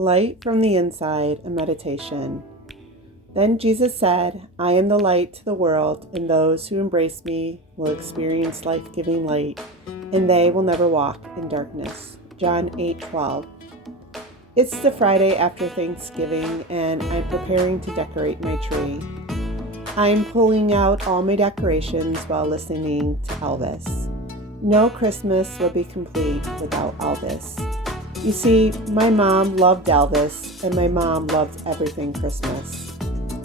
Light from the Inside, a meditation. Then Jesus said, I am the light to the world, and those who embrace me will experience life-giving light, and they will never walk in darkness. John 8:12. It's the Friday after Thanksgiving, and I'm preparing to decorate my tree. I'm pulling out all my decorations while listening to Elvis. No Christmas would be complete without Elvis. You see, my mom loved Elvis, and my mom loved everything Christmas.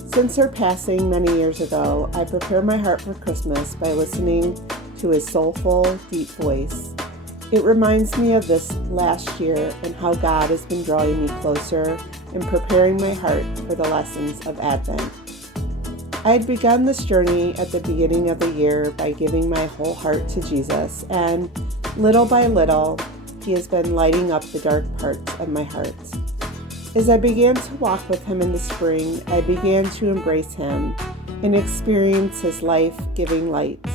Since her passing many years ago, I prepare my heart for Christmas by listening to his soulful, deep voice. It reminds me of this last year and how God has been drawing me closer and preparing my heart for the lessons of Advent. I had begun this journey at the beginning of the year by giving my whole heart to Jesus, and little by little, He has been lighting up the dark parts of my heart. As I began to walk with Him in the spring, I began to embrace Him and experience His life-giving light.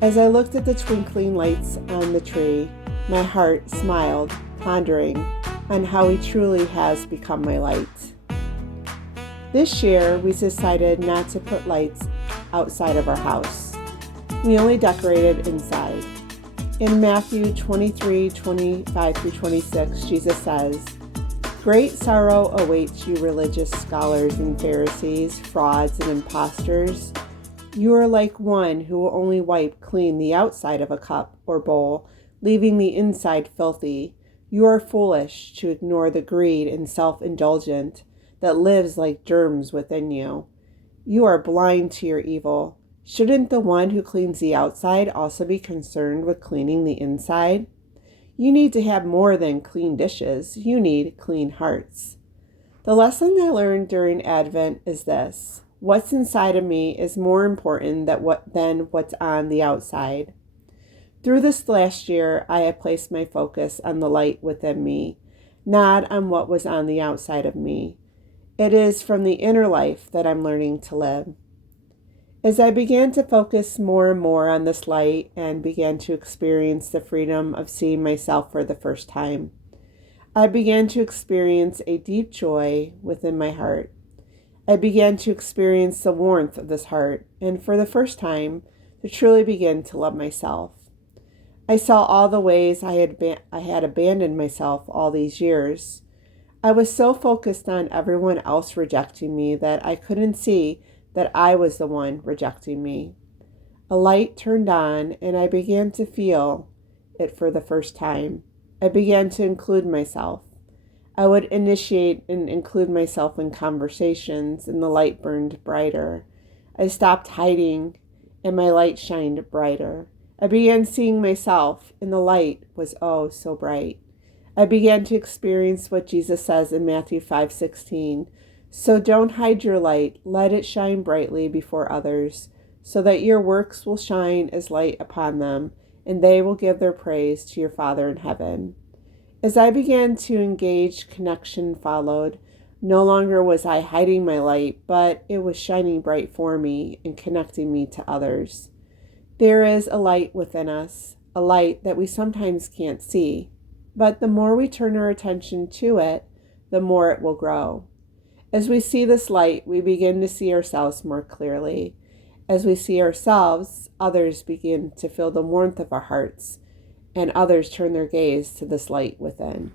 As I looked at the twinkling lights on the tree, my heart smiled, pondering on how He truly has become my light. This year, we decided not to put lights outside of our house. We only decorated inside. In Matthew 23:25-26, Jesus says, Great sorrow awaits you, religious scholars and Pharisees, frauds and impostors. You are like one who will only wipe clean the outside of a cup or bowl, leaving the inside filthy. You are foolish to ignore the greed and self-indulgence that lives like germs within you. You are blind to your evil. Shouldn't the one who cleans the outside also be concerned with cleaning the inside? You need to have more than clean dishes. You need clean hearts. The lesson I learned during Advent is this. What's inside of me is more important than what's on the outside. Through this last year, I have placed my focus on the light within me, not on what was on the outside of me. It is from the inner life that I'm learning to live. As I began to focus more and more on this light and began to experience the freedom of seeing myself for the first time, I began to experience a deep joy within my heart. I began to experience the warmth of this heart, and for the first time, to truly begin to love myself. I saw all the ways I had abandoned myself all these years. I was so focused on everyone else rejecting me that I couldn't see that I was the one rejecting me. A light turned on, and I began to feel it for the first time. I began to include myself. I would initiate and include myself in conversations, and the light burned brighter. I stopped hiding, and my light shined brighter. I began seeing myself, and the light was oh so bright. I began to experience what Jesus says in Matthew 5:16. So don't hide your light, let it shine brightly before others, so that your works will shine as light upon them, and they will give their praise to your Father in heaven. As I began to engage, connection followed. No longer was I hiding my light, but it was shining bright for me and connecting me to others. There is a light within us, a light that we sometimes can't see, but the more we turn our attention to it, the more it will grow. As we see this light, we begin to see ourselves more clearly. As we see ourselves, others begin to feel the warmth of our hearts, and others turn their gaze to this light within.